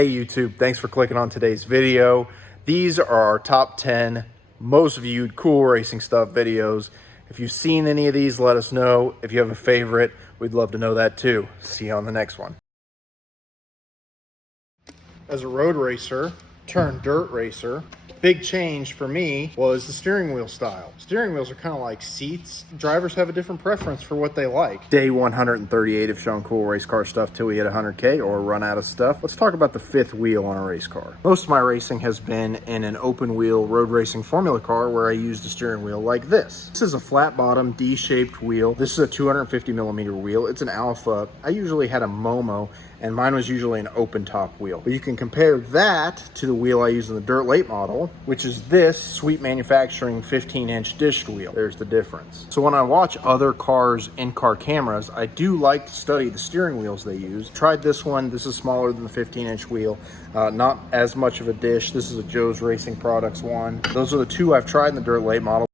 Hey YouTube, thanks for clicking on today's video. These are our top 10 most viewed cool racing stuff videos. If you've seen any of these, let us know. If you have a favorite, we'd love to know that too. See you on the next one. As a road racer turned dirt racer, big change for me was the steering wheel style. Steering wheels are kind of like seats. Drivers have a different preference for what they like. Day 138 of showing cool race car stuff till we hit 100K or run out of stuff. Let's talk about the fifth wheel on a race car. Most of my racing has been in an open wheel road racing formula car where I used a steering wheel like this. This is a flat bottom D-shaped wheel. This is a 250 millimeter wheel. It's an Alpha. I usually had a Momo, and mine was usually an open top wheel. But you can compare that to the wheel I use in the dirt late model, which is this Sweet Manufacturing 15-inch dished wheel. There's the difference. So when I watch other cars in-car cameras, I do like to study the steering wheels they use. Tried this one. This is smaller than the 15-inch wheel. Not as much of a dish. This is a Joe's Racing Products one. Those are the two I've tried in the dirt late model.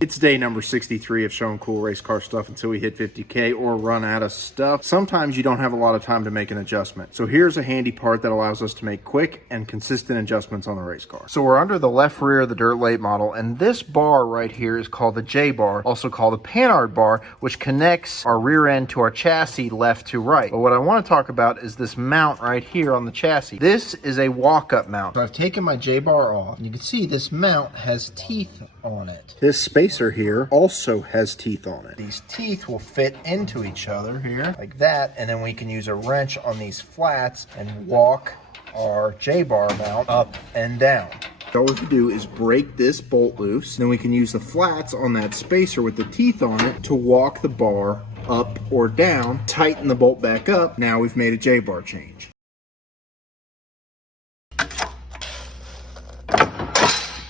It's day number 63 of showing cool race car stuff until we hit 50K or run out of stuff. Sometimes you don't have a lot of time to make an adjustment. So here's a handy part that allows us to make quick and consistent adjustments on the race car. So we're under the left rear of the dirt late model, and this bar right here is called the J bar, also called the Panhard bar, which connects our rear end to our chassis left to right. But what I want to talk about is this mount right here on the chassis. This is a walk-up mount. So I've taken my J bar off, and you can see this mount has teeth on it. This spacer here also has teeth on it. These teeth will fit into each other here like that, and then we can use a wrench on these flats and walk our J-bar mount up and down. All we have to do is break this bolt loose, then we can use the flats on that spacer with the teeth on it to walk the bar up or down, tighten the bolt back up. Now we've made a J-bar change.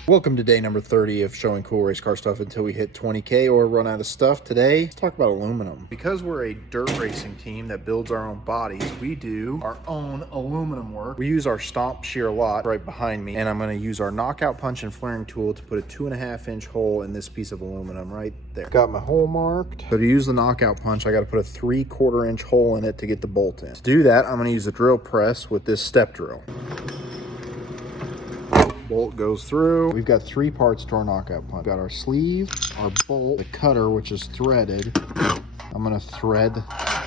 Welcome to day number 30 of showing cool race car stuff until we hit 20K or run out of stuff. Today, let's talk about aluminum. Because we're a dirt racing team that builds our own bodies, we do our own aluminum work. We use our stomp shear lot right behind me, and I'm going to use our knockout punch and flaring tool to put a 2.5-inch hole in this piece of aluminum right there. Got my hole marked. So to use the knockout punch, I got to put a 3/4-inch hole in it to get the bolt in. To do that, I'm going to use a drill press with this step drill. Bolt goes through. We've got 3 parts to our knockout punch. We've got our sleeve, our bolt, the cutter, which is threaded. I'm going to thread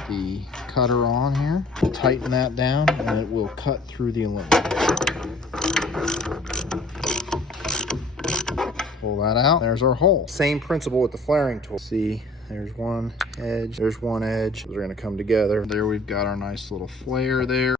the cutter on here, tighten that down, and it will cut through the aluminum. Pull that out. There's our hole. Same principle with the flaring tool. See, there's one edge, there's one edge. Those are going to come together. There we've got our nice little flare there.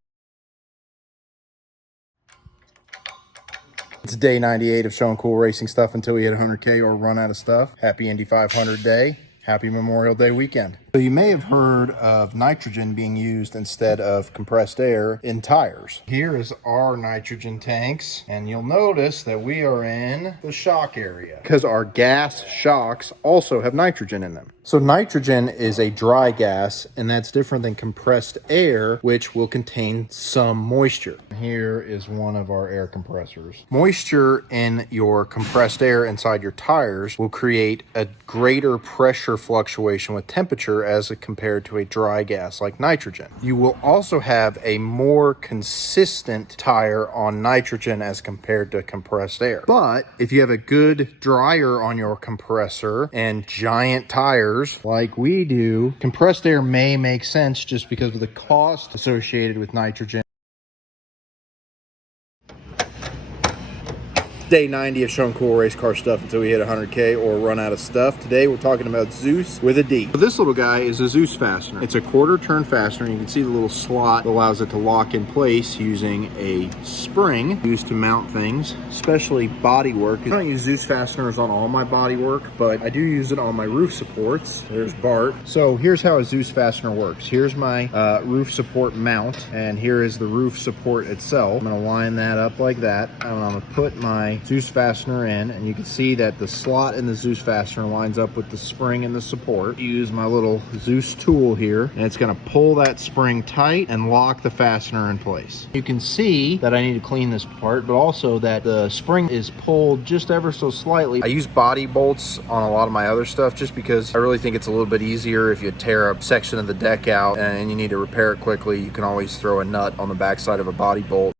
It's day 98 of showing cool racing stuff until we hit 100K or run out of stuff. Happy Indy 500 day. Happy Memorial Day weekend. So you may have heard of nitrogen being used instead of compressed air in tires. Here is our nitrogen tanks, and you'll notice that we are in the shock area because our gas shocks also have nitrogen in them. So nitrogen is a dry gas, and that's different than compressed air, which will contain some moisture. Here is one of our air compressors. Moisture in your compressed air inside your tires will create a greater pressure fluctuation with temperature as compared to a dry gas like nitrogen. You will also have a more consistent tire on nitrogen as compared to compressed air. But if you have a good dryer on your compressor and giant tires like we do, compressed air may make sense just because of the cost associated with nitrogen. Day 90 of showing cool race car stuff until we hit 100K or run out of stuff. Today we're talking about Zeus with a D. So this little guy is a Zeus fastener. It's a 1/4 turn fastener. You can see the little slot that allows it to lock in place using a spring used to mount things, especially body work. I don't use Zeus fasteners on all my body work, but I do use it on my roof supports. There's Bart. So here's how a Zeus fastener works. Here's my roof support mount, and here is the roof support itself. I'm gonna line that up like that, and I'm gonna put my Zeus fastener in, and you can see that the slot in the Zeus fastener lines up with the spring and the support. Use my little Zeus tool here, and it's going to pull that spring tight and lock the fastener in place. You can see that I need to clean this part, but also that the spring is pulled just ever so slightly. I use body bolts on a lot of my other stuff just because I really think it's a little bit easier if you tear a section of the deck out and you need to repair it quickly. You can always throw a nut on the backside of a body bolt.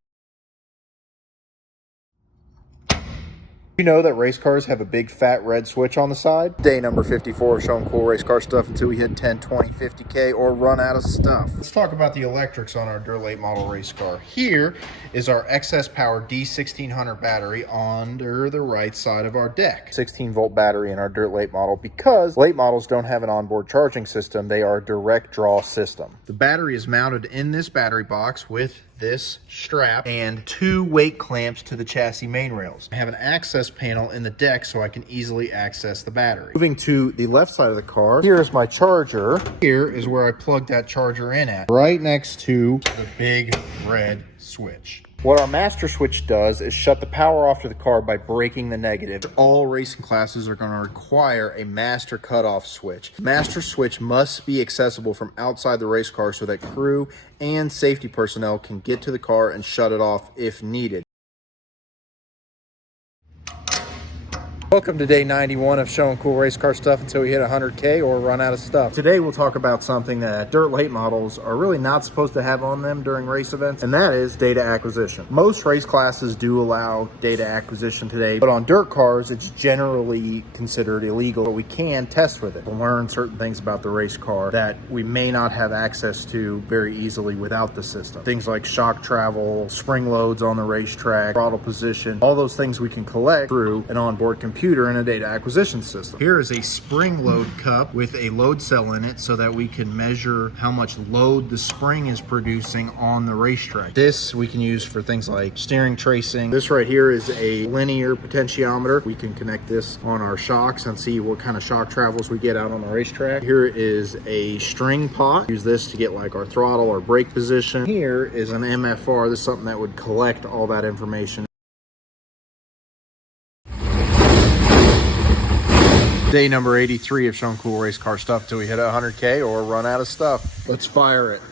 You know that race cars have a big fat red switch on the side? Day number 54 of showing cool race car stuff until we hit 10, 20, 50K or run out of stuff. Let's talk about the electrics on our dirt late model race car. Here is our excess power D1600 battery under the right side of our deck. 16 volt battery in our dirt late model because late models don't have an onboard charging system. They are a direct draw system. The battery is mounted in this battery box with this strap and 2 weight clamps to the chassis main rails. I have an access panel in the deck so I can easily access the battery. Moving to the left side of the car, here's my charger. Here is where I plug that charger in at, right next to the big red switch. What our master switch does is shut the power off to the car by breaking the negative. All racing classes are going to require a master cutoff switch. Master switch must be accessible from outside the race car so that crew and safety personnel can get to the car and shut it off if needed. Welcome to day 91 of showing cool race car stuff until we hit 100K or run out of stuff. Today we'll talk about something that dirt late models are really not supposed to have on them during race events, and that is data acquisition. Most race classes do allow data acquisition today, but on dirt cars it's generally considered illegal, but we can test with it to learn certain things about the race car that we may not have access to very easily without the system. Things like shock travel, spring loads on the racetrack, throttle position, all those things we can collect through an onboard computer in a data acquisition system. Here is a spring load cup with a load cell in it so that we can measure how much load the spring is producing on the racetrack. This we can use for things like steering tracing. This right here is a linear potentiometer. We can connect this on our shocks and see what kind of shock travels we get out on the racetrack. Here is a string pot. Use this to get like our throttle or brake position. Here is an MFR. This is something that would collect all that information. Day number 83 of showing cool race car stuff till we hit 100K or run out of stuff. Let's fire it.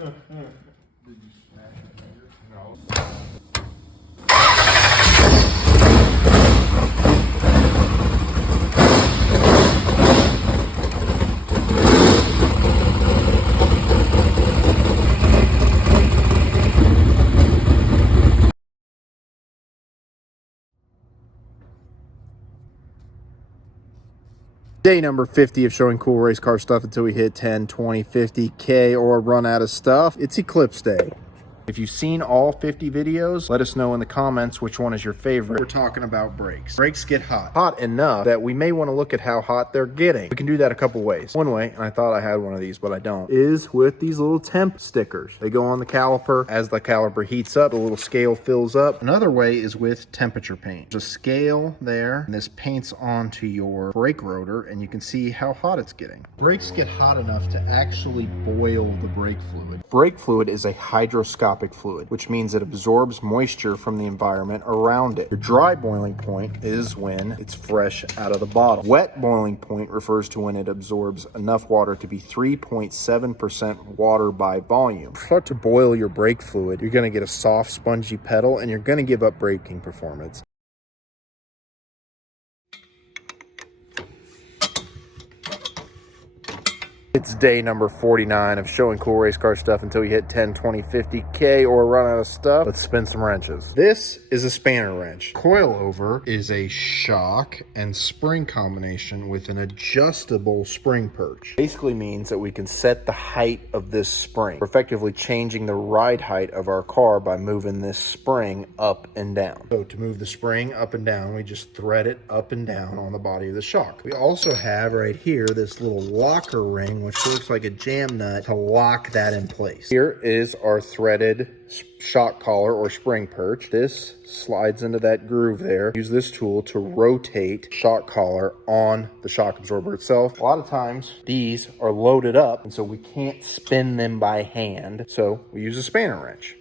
Did you smash your finger? No. Day number 50 of showing cool race car stuff until we hit 10, 20, 50K or run out of stuff. It's Eclipse Day. If you've seen all 50 videos, let us know in the comments which one is your favorite. We're talking about brakes. Brakes get hot. Hot enough that we may want to look at how hot they're getting. We can do that a couple ways. One way, and I thought I had one of these, but I don't, is with these little temp stickers. They go on the caliper. As the caliper heats up, the little scale fills up. Another way is with temperature paint. There's a scale there, and this paints onto your brake rotor, and you can see how hot it's getting. Brakes get hot enough to actually boil the brake fluid. Brake fluid is a hydroscopic fluid, which means it absorbs moisture from the environment around it. Your dry boiling point is when it's fresh out of the bottle. Wet boiling point refers to when it absorbs enough water to be 3.7% water by volume. Start to boil your brake fluid, you're going to get a soft, spongy pedal, and you're going to give up braking performance. It's day number 49 of showing cool race car stuff until you hit 10, 20, 50K or run out of stuff. Let's spin some wrenches. This is a spanner wrench. Coilover is a shock and spring combination with an adjustable spring perch. Basically means that we can set the height of this spring. We're effectively changing the ride height of our car by moving this spring up and down. So to move the spring up and down, we just thread it up and down on the body of the shock. We also have right here this little locker ring, which looks like a jam nut to lock that in place. Here is our threaded shock collar or spring perch. This slides into that groove there. Use this tool to rotate shock collar on the shock absorber itself. A lot of times these are loaded up and so we can't spin them by hand. So we use a spanner wrench.